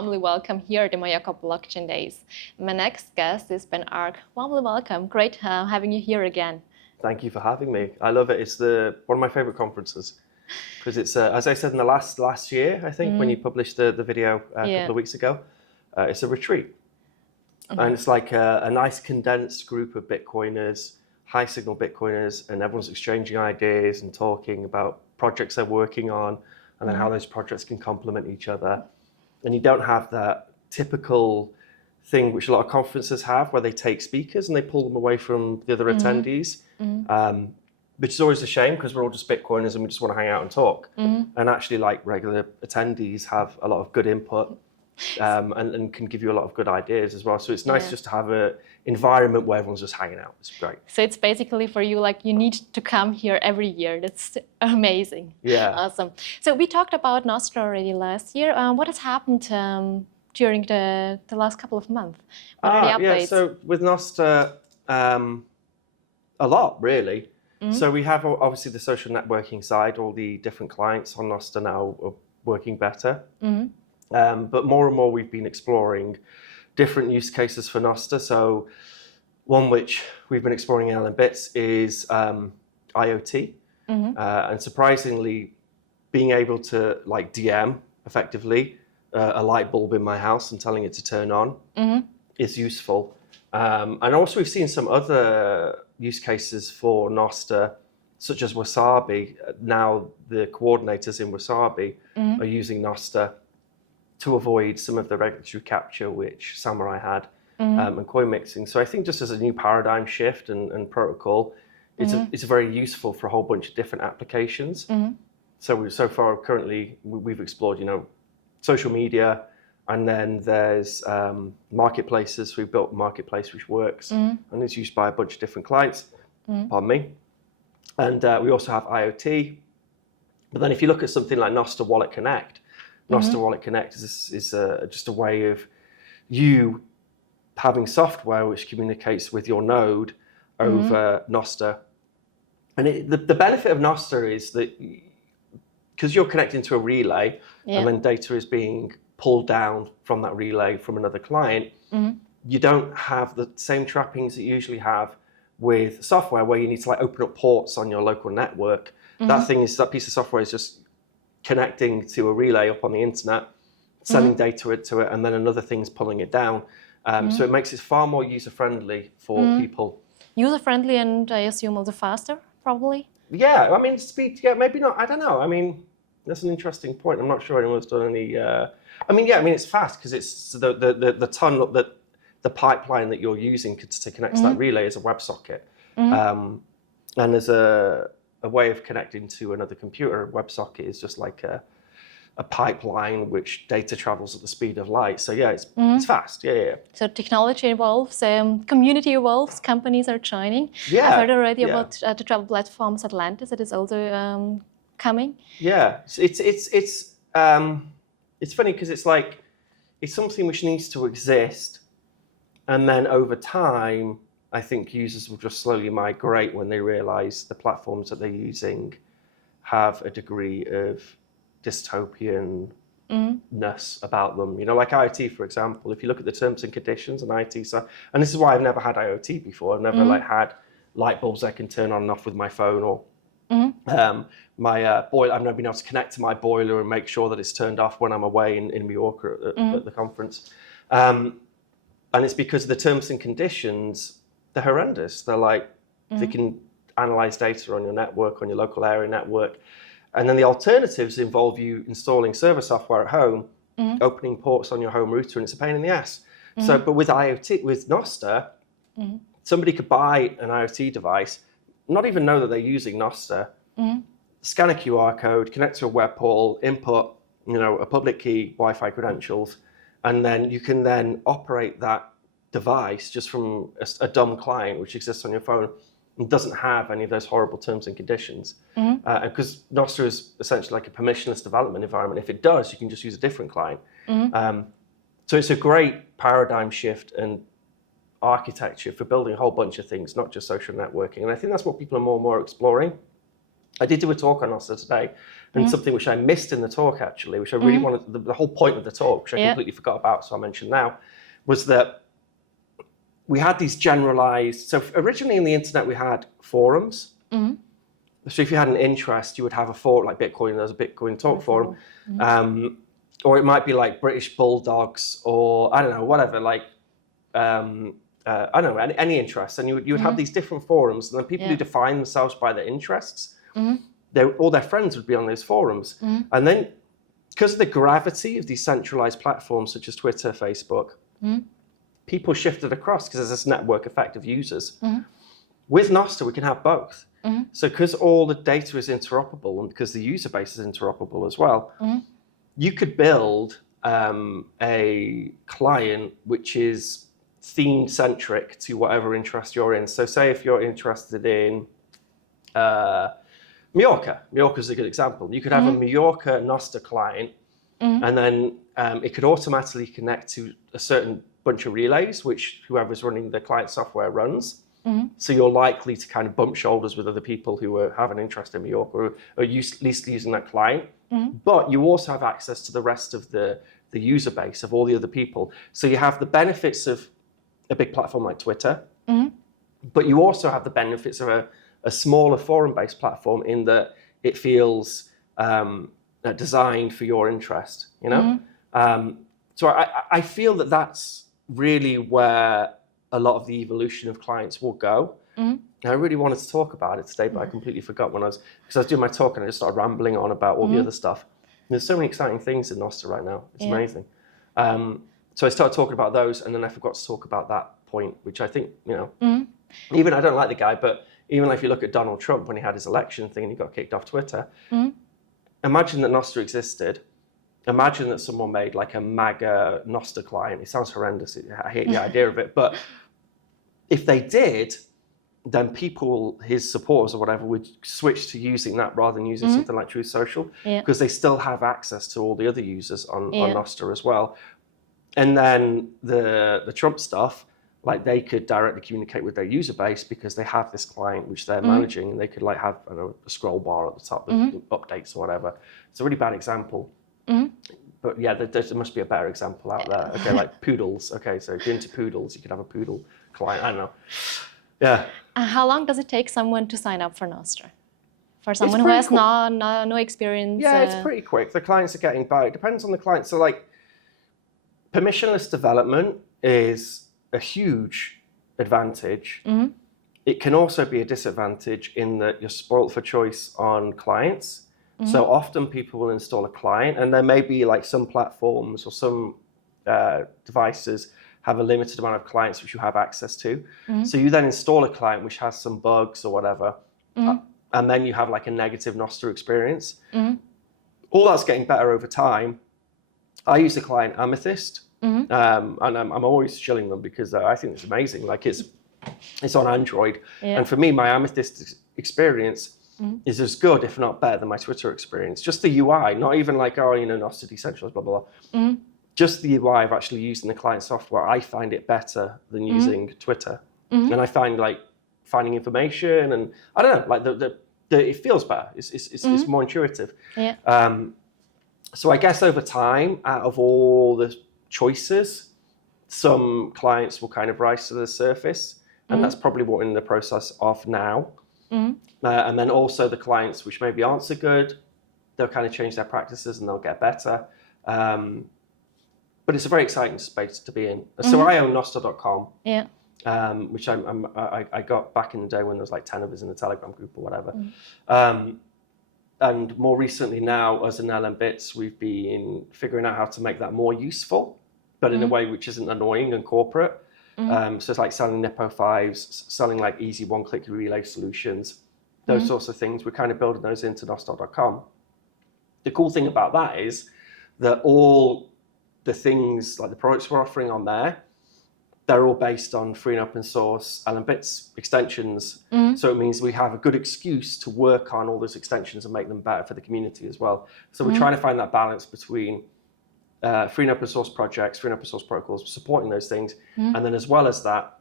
warmly welcome here at the Mallorca Blockchain Days. My next guest is Ben Ark. Warmly welcome. Great having you here again. Thank you for having me. I love it. It's one of my favorite conferences because it's, as I said in the last year, I think, when you published the video a couple of weeks ago, it's a retreat. And it's like a nice condensed group of Bitcoiners, high signal Bitcoiners, and everyone's exchanging ideas and talking about projects they're working on and then how those projects can complement each other. And you don't have that typical thing which a lot of conferences have where they take speakers and they pull them away from the other attendees, which is always a shame because we're all just Bitcoiners and we just want to hang out and talk. And actually, like, regular attendees have a lot of good input and can give you a lot of good ideas as well. So it's nice just to have an environment where everyone's just hanging out. It's great. So it's basically for you, like, you need to come here every year. That's amazing. Yeah. Awesome. So we talked about Nostr already last year. What has happened during the last couple of months? What are the updates? Yeah, so with Nostr, a lot, really. So we have obviously the social networking side. All the different clients on Nostr now are working better. But more and more we've been exploring different use cases for Nostr. So one which we've been exploring in LNbits is IoT. And surprisingly, being able to, like, DM effectively a light bulb in my house and telling it to turn on is useful. And also we've seen some other use cases for Nostr, such as Wasabi. Now the coordinators in Wasabi are using Nostr to avoid some of the regulatory capture which Samurai had and coin mixing. So I think just as a new paradigm shift and protocol, it's very useful for a whole bunch of different applications. So far currently we've explored, social media, and then there's marketplaces. We've built a marketplace which works and is used by a bunch of different clients, pardon me. And we also have IoT. But then if you look at something like Nostr Wallet Connect, Nostr Wallet Connect is just a way of you having software which communicates with your node over Nostr. And the benefit of Nostr is that because you're connecting to a relay and then data is being pulled down from that relay from another client, you don't have the same trappings that you usually have with software where you need to, like, open up ports on your local network. That piece of software is just connecting to a relay up on the internet, sending data to it, and then another thing's pulling it down. So it makes it far more user-friendly for people. User-friendly and I assume also faster, probably? Yeah, I mean, speed, maybe not. I don't know. I mean, that's an interesting point. I'm not sure anyone's done any... it's fast because it's the pipeline that you're using to connect to that relay is a WebSocket. And there's a way of connecting to another computer. A WebSocket is just like a pipeline which data travels at the speed of light. So yeah, it's fast. Yeah. So technology evolves, community evolves, companies are joining. Yeah. I've heard already about the travel platforms Atlantis that is also coming. Yeah, it's funny because it's something which needs to exist, and then over time, I think users will just slowly migrate when they realize the platforms that they're using have a degree of dystopian-ness about them. Like IoT, for example, if you look at the terms and conditions on IoT, and this is why I've never had IoT before. I've never had light bulbs I can turn on and off with my phone, or my boiler. I've never been able to connect to my boiler and make sure that it's turned off when I'm away in Mallorca at the conference. And it's because the terms and conditions, they're horrendous. They're like, they can analyze data on your network, on your local area network. And then the alternatives involve you installing server software at home, opening ports on your home router, and it's a pain in the ass. So, but with IoT, with Nostr, somebody could buy an IoT device, not even know that they're using Nostr, scan a QR code, connect to a web portal, input, a public key, Wi-Fi credentials, and then you can then operate that device just from a dumb client which exists on your phone and doesn't have any of those horrible terms and conditions. Because Nostr is essentially like a permissionless development environment. If it does, you can just use a different client. So it's a great paradigm shift and architecture for building a whole bunch of things, not just social networking. And I think that's what people are more and more exploring. I did do a talk on Nostr today, and something which I missed in the talk actually, which I really wanted, the whole point of the talk, which I completely forgot about, so I mentioned now, was that we had these generalized, so originally in the internet we had forums. So if you had an interest, you would have a forum, like Bitcoin, there's a Bitcoin talk forum. Or it might be like British Bulldogs, or I don't know, whatever, like, I don't know, any interest. And you would have these different forums, and then people who define themselves by their interests, all their friends would be on those forums. And then, because of the gravity of these centralized platforms such as Twitter, Facebook, people shifted across because there's this network effect of users. With Nostr, we can have both. So because all the data is interoperable, and because the user base is interoperable as well, you could build a client which is theme-centric to whatever interest you're in. So say if you're interested in Mallorca. Mallorca is a good example. You could have a Mallorca Nostr client, and then it could automatically connect to a certain bunch of relays, which whoever's running the client software runs. So you're likely to kind of bump shoulders with other people who have an interest in Mallorca, or at least using that client. But you also have access to the rest of the user base of all the other people. So you have the benefits of a big platform like Twitter, but you also have the benefits of a smaller forum-based platform in that it feels designed for your interest, you know? So I feel that that's really where a lot of the evolution of clients will go. And I really wanted to talk about it today, but I completely forgot because I was doing my talk and I just started rambling on about all the other stuff. And there's so many exciting things in Nostr right now. It's amazing. So I started talking about those, and then I forgot to talk about that point, which I think, you know, even I don't like the guy, but even if you look at Donald Trump when he had his election thing and he got kicked off Twitter, imagine that Nostr existed. Imagine that someone made like a MAGA Nostr client. It sounds horrendous. I hate the idea of it. But if they did, then people, his supporters or whatever, would switch to using that rather than using something like Truth Social, because they still have access to all the other users on Nostr as well. And then the Trump stuff, like they could directly communicate with their user base because they have this client which they're managing, and they could like have, I don't know, a scroll bar at the top with updates or whatever. It's a really bad example. But yeah, there must be a better example out there. Okay, like poodles. Okay, so if you're into poodles, you could have a poodle client. I don't know. Yeah. How long does it take someone to sign up for Nostr? For someone who has no experience? Yeah, it's pretty quick. The clients are getting by. It depends on the client. So like, permissionless development is a huge advantage. It can also be a disadvantage in that you're spoiled for choice on clients. So often people will install a client, and there may be like some platforms or some devices have a limited amount of clients which you have access to. So you then install a client which has some bugs or whatever, and then you have like a negative Nostr experience. All that's getting better over time. I use the client Amethyst, and I'm always shilling them because I think it's amazing. Like it's on Android, and for me, my Amethyst experience is as good, if not better, than my Twitter experience. Just the UI, not even like, oh, you know, Nostr decentralized, blah, blah, blah. Just the UI of actually using the client software, I find it better than using Twitter. And I find like finding information, and I don't know, like it feels better. It's more intuitive. So I guess over time, out of all the choices, some clients will kind of rise to the surface, and that's probably what we're in the process of now. And then also the clients which maybe aren't so good, they'll kind of change their practices and they'll get better. But it's a very exciting space to be in. So I own Nostr.com, which I got back in the day when there was like 10 of us in the Telegram group or whatever. And more recently now, as an LNbits, we've been figuring out how to make that more useful, but in a way which isn't annoying and corporate. So it's like selling Nippo 5s, selling like easy one-click relay solutions, those sorts of things. We're kind of building those into Nostr.com. The cool thing about that is that all the things, like the products we're offering on there, they're all based on free and open source LNbits extensions. So it means we have a good excuse to work on all those extensions and make them better for the community as well. So we're trying to find that balance between free and open source projects, free and open source protocols, supporting those things. And then as well as that,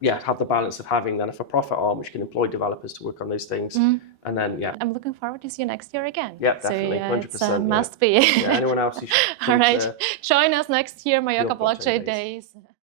yeah, have the balance of having then a for-profit arm which can employ developers to work on those things, and then I'm looking forward to see you next year again. Yeah, definitely, 100%. It's a must be. Yeah, anyone else who should All right, join us next year, Mallorca Blockchain Blockchain Days. Days.